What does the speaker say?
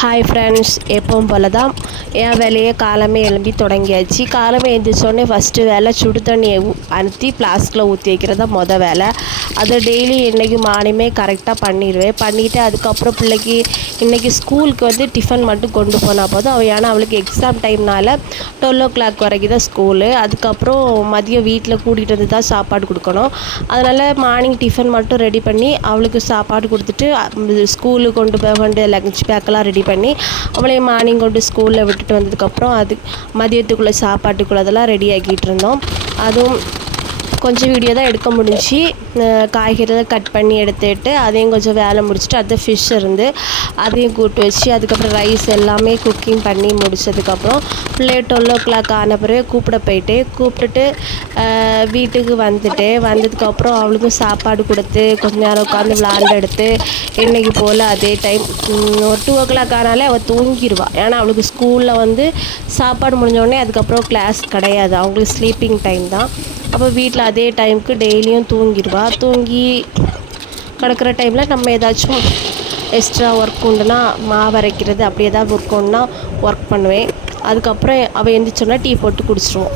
Hi friends, எப்பவும் போல தான் என் வேலையை காலமே எழும்பி தொடங்கியாச்சு. காலமே எழுந்திரிச்சோடனே ஃபஸ்ட்டு வேலை சுடு தண்ணியை அனுத்தி ஃப்ளாஸ்கில் ஊற்றி வைக்கிறது தான் மொதல் வேலை. அதை டெய்லி இன்றைக்கி மார்னிங்கே கரெக்டாக பண்ணிடுவேன். பண்ணிவிட்டு அதுக்கப்புறம் பிள்ளைக்கு இன்றைக்கி ஸ்கூலுக்கு வந்து டிஃபன் மட்டும் கொண்டு போனால் போதும். ஏன்னா அவளுக்கு எக்ஸாம் டைம்னால் 12 o'clock வரைக்கும் தான் ஸ்கூலு. அதுக்கப்புறம் மதியம் வீட்டில் கூட்டிகிட்டு வந்து தான் சாப்பாடு கொடுக்கணும். அதனால் மார்னிங் டிஃபன் மட்டும் ரெடி பண்ணி அவளுக்கு சாப்பாடு கொடுத்துட்டு ஸ்கூலுக்கு கொண்டு போக வேண்டிய லஞ்ச் பேக்கெல்லாம் ரெடி பண்ணி அவளையும் மார்னிங் கொண்டு ஸ்கூலில் விட்டுட்டு வந்ததுக்கப்புறம் மதியத்துக்குள்ளே சாப்பாட்டுக்குள்ளே அதெல்லாம் ரெடி ஆக்கிட்டு இருந்தோம். அதுவும் கொஞ்சம் வீடியோ தான் எடுக்க முடிஞ்சு. காய்கறிலாம் கட் பண்ணி எடுத்துட்டு அதையும் கொஞ்சம் வேலை முடிச்சுட்டு அது ஃபிஷ் இருந்து அதையும் கூட்டு வச்சு அதுக்கப்புறம் ரைஸ் எல்லாமே குக்கிங் பண்ணி முடிச்சதுக்கப்புறம் பிள்ளைய 12 o'clock ஆன பிறகு கூப்பிட்டுட்டு வீட்டுக்கு வந்ததுக்கப்புறம் அவளுக்கும் சாப்பாடு கொடுத்து கொஞ்சம் நேரம் உட்காந்து விளாண்டு எடுத்து இன்றைக்கி போல் அதே டைம் ஒரு 2 o'clock ஆனாலே அவள் தூங்கிடுவாள். ஏன்னா அவளுக்கு ஸ்கூலில் வந்து சாப்பாடு முடிஞ்சோடனே அதுக்கப்புறம் கிளாஸ் கிடையாது, அவங்களுக்கு ஸ்லீப்பிங் டைம் தான். அப்போ வீட்டில் அதே டைமுக்கு டெய்லியும் தூங்கி கிடக்கிற டைமில் நம்ம ஏதாச்சும் எக்ஸ்ட்ரா ஒர்க் உண்டுன்னா மாவு அரைக்கிறது அப்படி ஏதாவது ஒர்க் உண்டுன்னா ஒர்க் பண்ணுவேன். அதுக்கப்புறம் அவள் எழுந்திரிச்சோன்னா டீ போட்டு குடிச்சிடுவோம்.